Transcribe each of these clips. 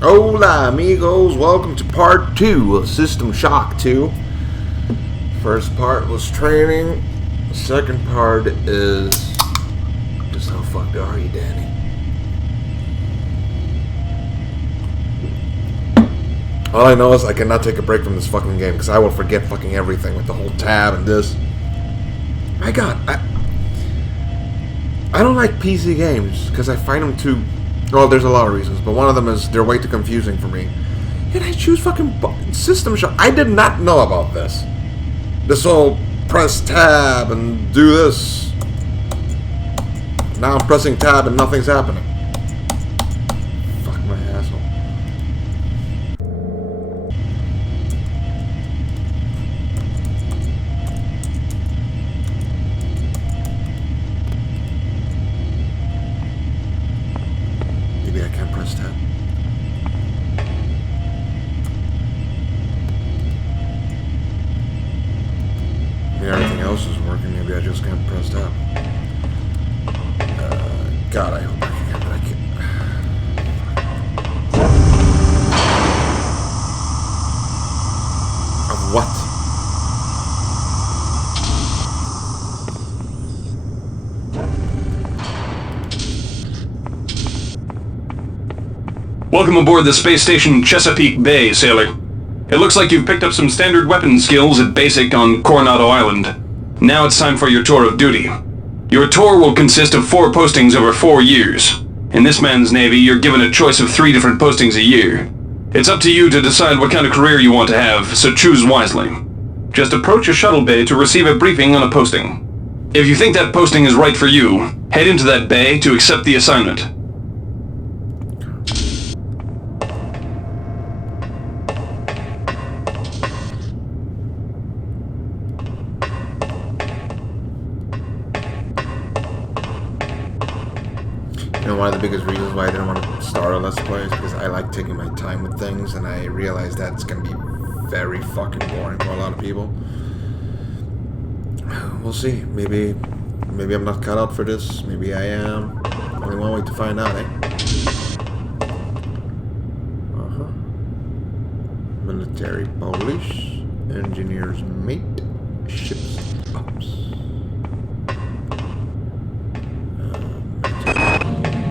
Hola amigos, welcome to part 2 of System Shock 2. First part was training, the second part is just how fucked are you, Danny? All I know is I cannot take a break from this fucking game because I will forget fucking everything with the whole tab and this. My god, I don't like PC games because I find them too... Well, there's a lot of reasons, but one of them is they're way too confusing for me. Yet I choose fucking System Shock. I did not know about this. This whole press tab and do this. Now I'm pressing tab and nothing's happening. Fuck my asshole. Maybe I can't press tab. Maybe everything else is working. Maybe I just can't press tab. God, I hope I can, but I can't. Of what? Welcome aboard the space station Chesapeake Bay, sailor. It looks like you've picked up some standard weapon skills at Basic on Coronado Island. Now it's time for your tour of duty. Your tour will consist of 4 postings over 4 years. In this man's Navy, you're given a choice of 3 different postings a year. It's up to you to decide what kind of career you want to have, so choose wisely. Just approach a shuttle bay to receive a briefing on a posting. If you think that posting is right for you, head into that bay to accept the assignment. You know, one of the biggest reasons why I didn't want to start a Let's Play is because I like taking my time with things, and I realize that's going to be very fucking boring for a lot of people. We'll see. Maybe I'm not cut out for this. Maybe I am. Only one way to find out, eh? Military police, engineer's mate, ship's ops.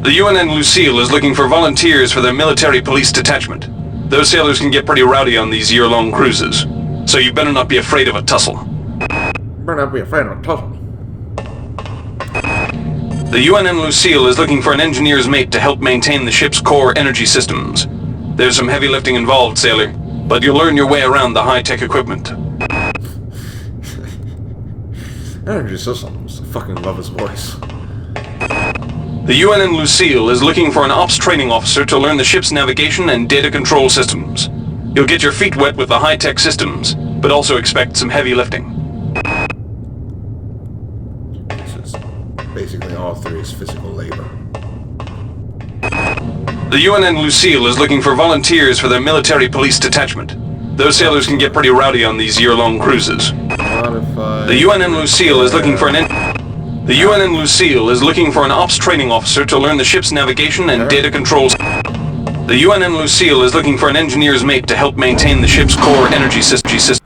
The UNN Lucille is looking for volunteers for their military police detachment. Those sailors can get pretty rowdy on these year-long cruises, so you better not be afraid of a tussle. Better not be afraid of a tussle. The UNN Lucille is looking for an engineer's mate to help maintain the ship's core energy systems. There's some heavy lifting involved, sailor, but you'll learn your way around the high-tech equipment. Energy systems. I fucking love his voice. The UNN Lucille is looking for an ops training officer to learn the ship's navigation and data control systems. You'll get your feet wet with the high-tech systems, but also expect some heavy lifting. This is basically all 3 is physical labor. The UNN Lucille is looking for volunteers for their military police detachment. Those sailors can get pretty rowdy on these year-long cruises. The UNN Lucille is looking for The UNN Lucille is looking for an ops training officer to learn the ship's navigation and data controls. The UNN Lucille is looking for an engineer's mate to help maintain the ship's core energy system.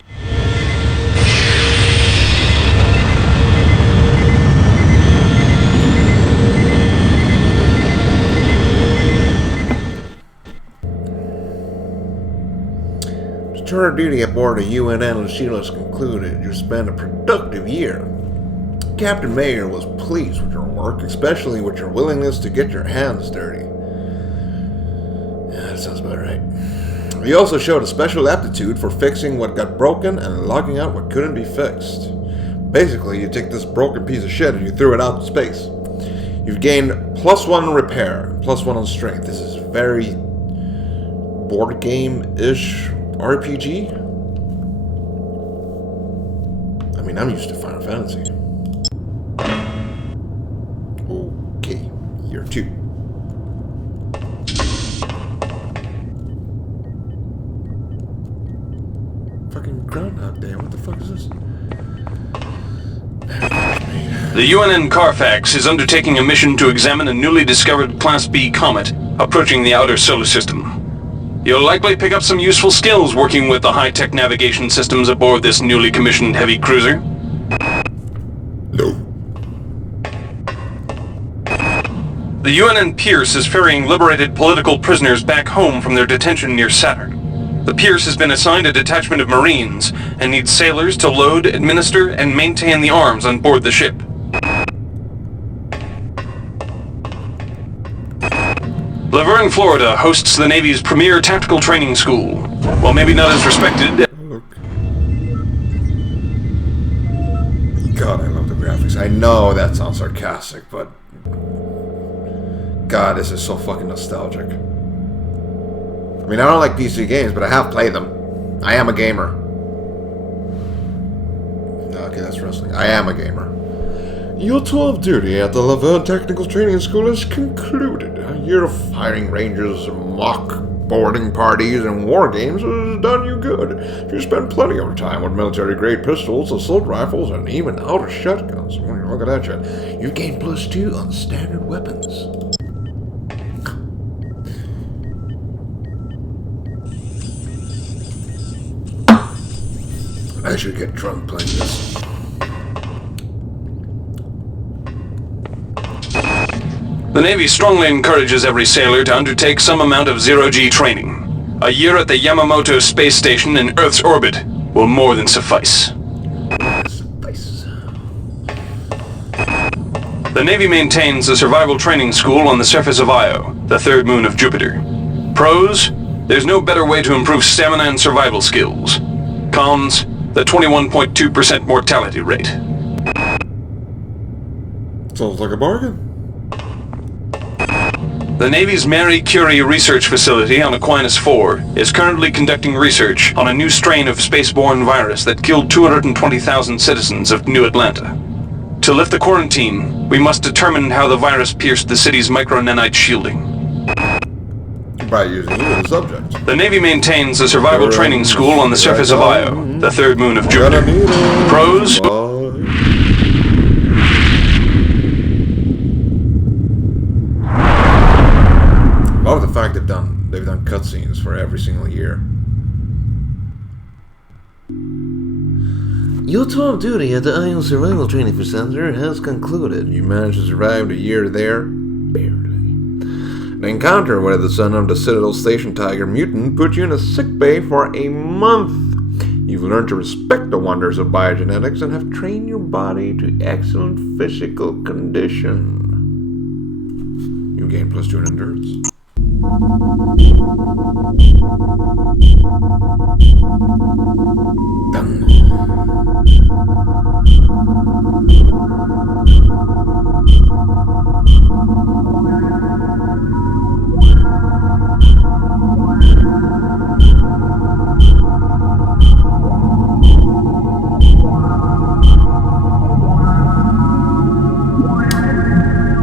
Tour of duty aboard the UNN Lucille is concluded. You spent a productive year. Captain Mayer was pleased with your work, especially with your willingness to get your hands dirty. Yeah, that sounds about right. You also showed a special aptitude for fixing what got broken and logging out what couldn't be fixed. Basically, you take this broken piece of shit and you threw it out to space. You've gained +1 repair, +1 on strength. This is very board game-ish RPG. I mean, I'm used to Final Fantasy. Okay, year 2. Fucking Groundhog Day, what the fuck is this? The UNN Carfax is undertaking a mission to examine a newly discovered Class B comet approaching the outer solar system. You'll likely pick up some useful skills working with the high-tech navigation systems aboard this newly commissioned heavy cruiser. No. The UNN Pierce is ferrying liberated political prisoners back home from their detention near Saturn. The Pierce has been assigned a detachment of Marines and needs sailors to load, administer, and maintain the arms on board the ship. Laverne, Florida hosts the Navy's premier tactical training school. While maybe not as respected... God, I love the graphics. I know that sounds sarcastic, but... God, this is so fucking nostalgic. I mean, I don't like PC games, but I have played them. I am a gamer. Okay, that's wrestling. I am a gamer. Your tour of duty at the Laverne Technical Training School is concluded. A year of firing ranges, mock boarding parties, and war games has done you good. You spent plenty of time with military-grade pistols, assault rifles, and even outer shotguns. Look at that shit. You've gained +2 on standard weapons. I should get drunk playing this. The Navy strongly encourages every sailor to undertake some amount of zero-G training. A year at the Yamamoto space station in Earth's orbit will more than suffice. The Navy maintains a survival training school on the surface of Io, the third moon of Jupiter. Pros, there's no better way to improve stamina and survival skills. Cons, the 21.2% mortality rate. Sounds like a bargain. The Navy's Marie Curie research facility on Aquinas 4 is currently conducting research on a new strain of spaceborne virus that killed 220,000 citizens of New Atlanta. To lift the quarantine, we must determine how the virus pierced the city's micro-nanite shielding. By using you as a subject. The Navy maintains a survival training school on the surface of Io, the third moon of Jupiter. Pros... I love the fact they've done cutscenes for every single year. Your tour of duty at the Io Survival Training Center has concluded. You managed to survive a year there? Barely. An encounter with the son of the Citadel Station Tiger mutant put you in a sickbay for a month. You've learned to respect the wonders of biogenetics and have trained your body to excellent physical condition. You gain +2 in endurance. Done.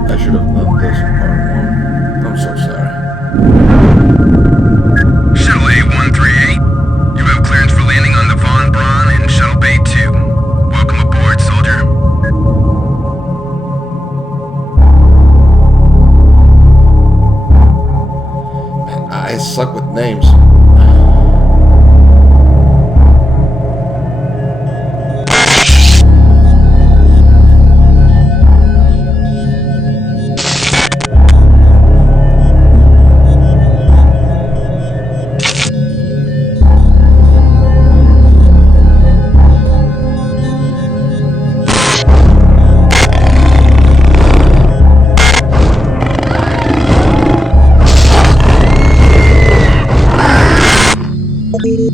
I should have done this in part 1. I'm so sorry. Shuttle A-138, you have clearance for landing on the Von Braun in Shuttle Bay 2. Welcome aboard, soldier. Man, I suck with names.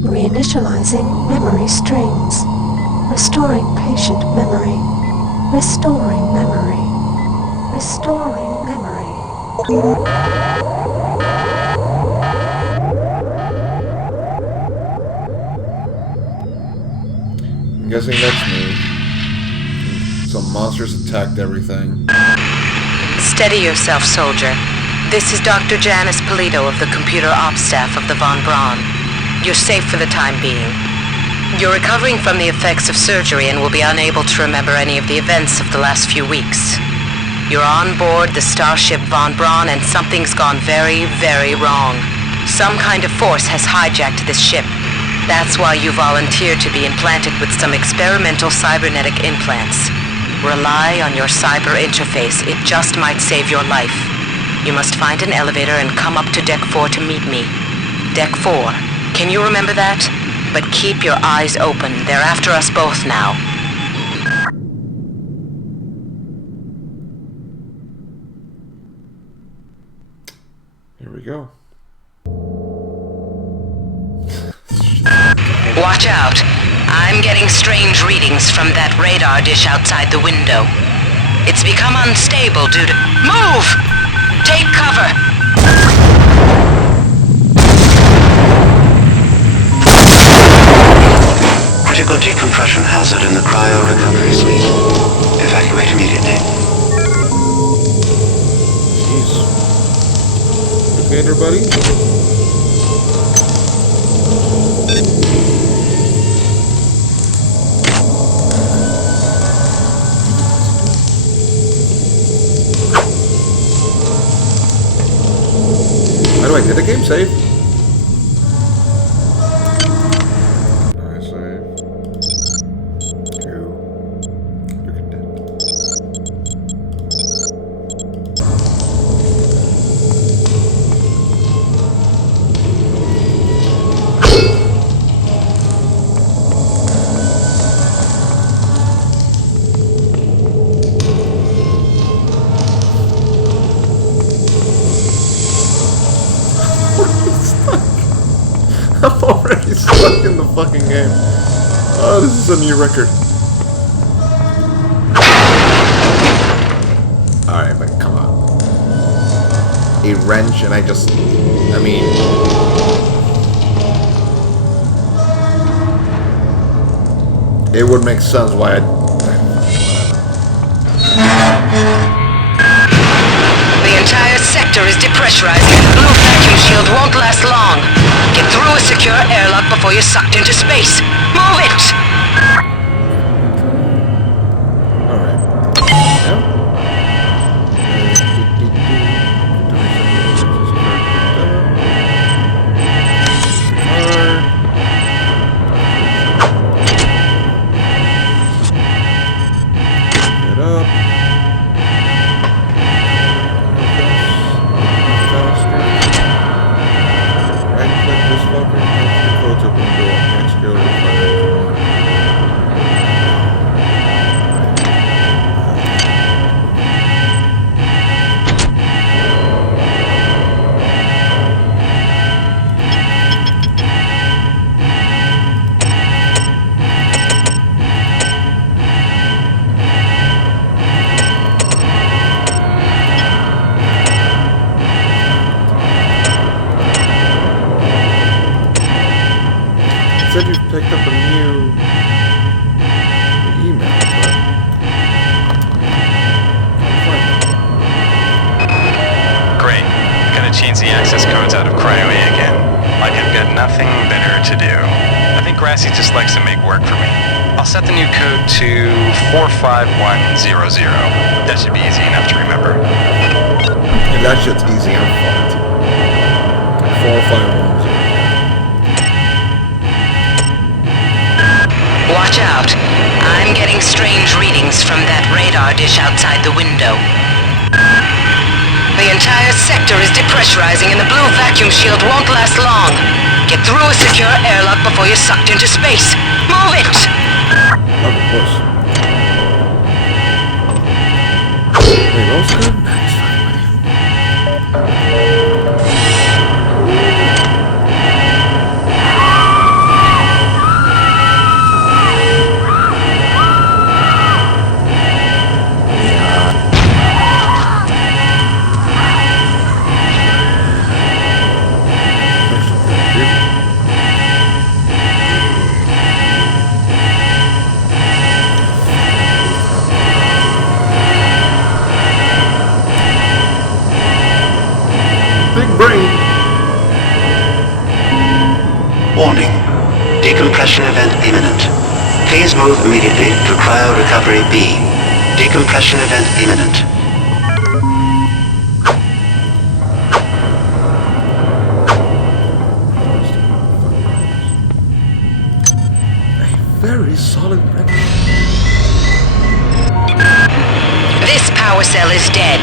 Reinitializing memory strings. Restoring patient memory. Restoring memory. Restoring memory. I'm guessing that's me. Some monsters attacked everything. Steady yourself, soldier. This is Dr. Janice Polito of the Computer Ops staff of the Von Braun. You're safe for the time being. You're recovering from the effects of surgery and will be unable to remember any of the events of the last few weeks. You're on board the starship Von Braun and something's gone very, very wrong. Some kind of force has hijacked this ship. That's why you volunteered to be implanted with some experimental cybernetic implants. Rely on your cyber interface. It just might save your life. You must find an elevator and come up to Deck 4 to meet me. Deck 4. Can you remember that? But keep your eyes open. They're after us both now. Here we go. Watch out. I'm getting strange readings from that radar dish outside the window. It's become unstable due to... Move! Take cover! Critical decompression hazard in the cryo recovery suite. Evacuate immediately. Jeez. Okay, everybody? By the way, did the game save? I save. Look at that. I'm already stuck in the fucking game. Oh, this is a new record. Alright, but come on. A wrench and I mean... It would make sense why I'd... The entire sector is depressurizing and the blue vacuum shield won't last long. Get through a secure airlock before you're sucked into space. Move it! Alright. Get up. Right-click this fucker and control to window next skill required. Said you picked up a new email, but Great. Gonna change the access codes out of Cryo-E again. Like I've got nothing better to do. I think Grassy just likes to make work for me. I'll set the new code to 45100. That should be easy enough to remember. and that shit's easy on fault. 451. Watch out. I'm getting strange readings from that radar dish outside the window. The entire sector is depressurizing and the blue vacuum shield won't last long. Get through a secure airlock before you're sucked into space. Move it! Of course. Wait, those good? Nice. Big brain. Warning. Decompression event imminent. Please move immediately to Cryo Recovery B. Decompression event imminent. very solid wreckage. This power cell is dead.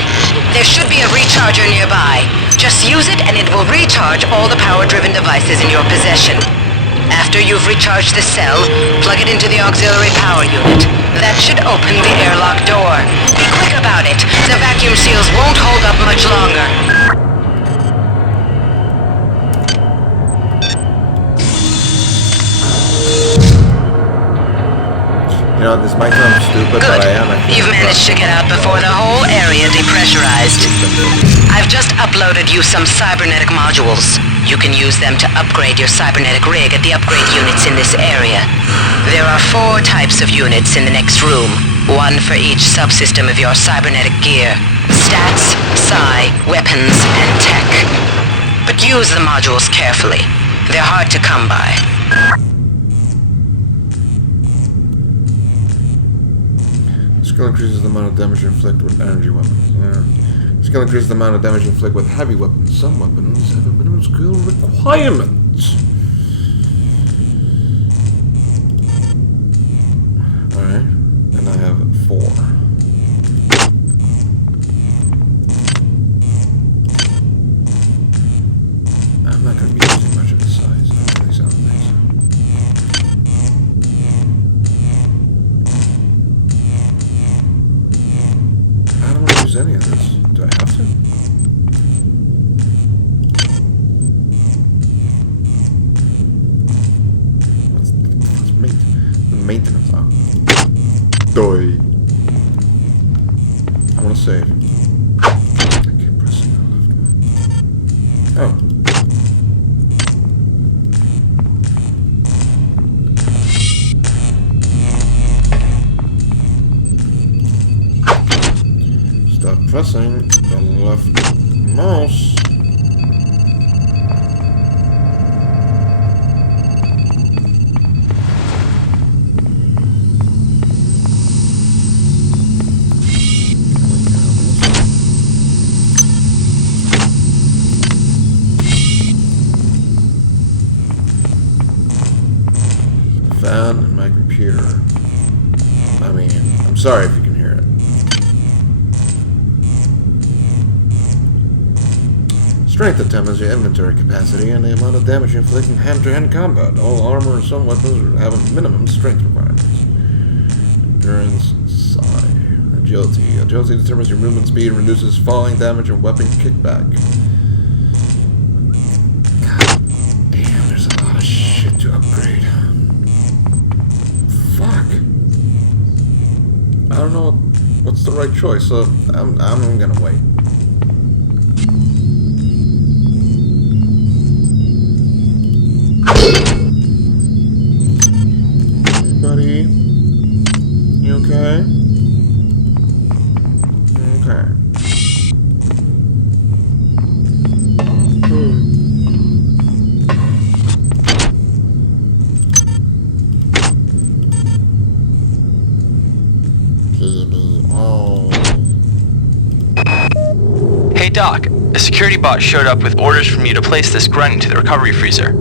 There should be a recharger nearby. Just use it and it will recharge all the power-driven devices in your possession. After you've recharged the cell, plug it into the auxiliary power unit. That should open the airlock door. Be quick about it. The vacuum seals won't hold up much longer. You know, this might sound stupid, Good. but I am. You've managed to get out before the whole area depressurized. I've just uploaded you some cybernetic modules. You can use them to upgrade your cybernetic rig at the upgrade units in this area. There are 4 types of units in the next room, one for each subsystem of your cybernetic gear. Stats, psi, weapons, and tech. But use the modules carefully. They're hard to come by. Skill increases the amount of damage you inflict with energy weapons. Yeah. Skill increases the amount of damage you inflict with heavy weapons. Some weapons have a minimum skill requirement. Alright, and I have 4. I'm not going to be using much of the size of these other things. I don't want to use any of this. Do I have to? What's the maintenance on? Doi. I want to save. I keep pressing the left one. Oh. Stop pressing the left mouse. Fan and my computer. I mean, I'm sorry if you can hear it. Strength determines your inventory capacity and the amount of damage you inflict in hand-to-hand combat. All armor and some weapons have a minimum strength requirements. Endurance, psi, agility. Agility determines your movement speed and reduces falling damage and weapon kickback. God damn, there's a lot of shit to upgrade. Fuck. I don't know what's the right choice, so I'm gonna wait. Buddy, you okay? Okay. Hey Doc, a security bot showed up with orders from you to place this grunt into the recovery freezer.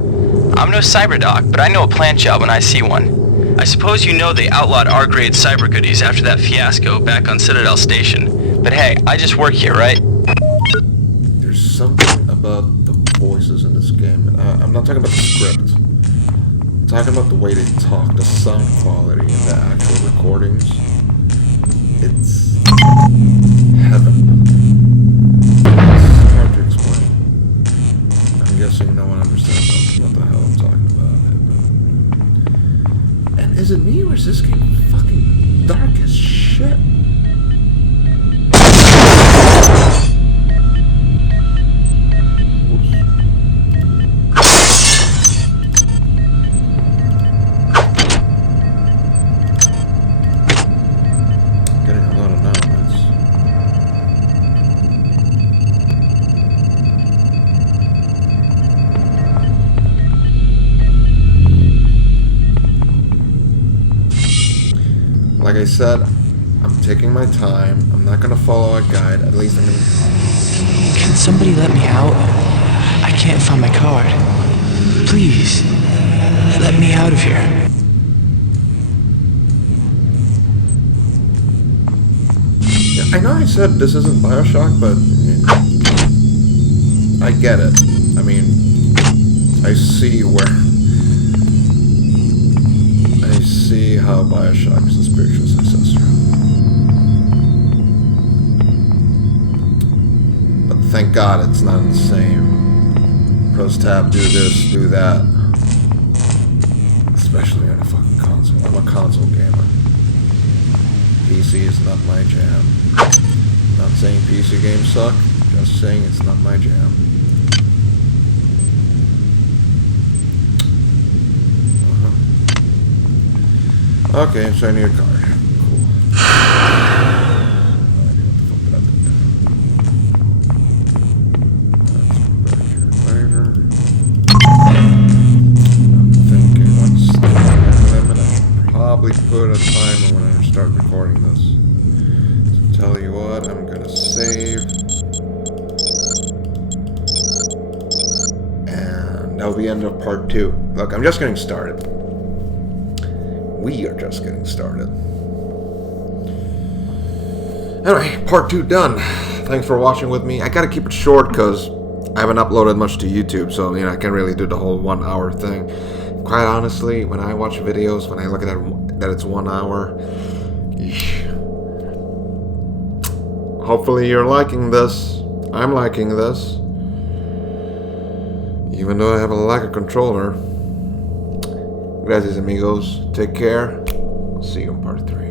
I'm no cyber doc, but I know a plant job when I see one. I suppose you know they outlawed R-grade cyber goodies after that fiasco back on Citadel Station. But hey, I just work here, right? There's something about the voices in this game, and I'm not talking about the script. I'm talking about the way they talk, the sound quality, and the actual recordings. It's heaven. It's hard to explain. I'm guessing no one understands what the hell I'm talking about. And is it me, or is this game fucking dark as shit? Like I said, I'm taking my time. I'm not gonna follow a guide. At least I'm gonna... Can somebody let me out? I can't find my card. Please, let me out of here. said, this isn't Bioshock, but I get it. I mean, I see how Bioshock is a spiritual successor. But thank God it's not the same. Press tab, do this, do that. Especially on a fucking console. I'm a console gamer. PC is not my jam. Not saying PC games suck, just saying it's not my jam. Okay, so I need a card. Cool. No idea what the fuck that did. Let's go back here later. I'm thinking what's the time limit? I should probably put a timer when I start recording this. So tell you what, I'm gonna save. And that'll be the end of part 2. Look, I'm just getting started. We are just getting started. Anyway, part 2 done. Thanks for watching with me. I gotta keep it short because I haven't uploaded much to YouTube, so I can't really do the whole 1 hour thing. Quite honestly, when I watch videos, when I look at that it's 1 hour, eesh. Hopefully you're liking this. I'm liking this. Even though I have a lack of controller. Gracias, amigos. Take care. I'll see you in part 3.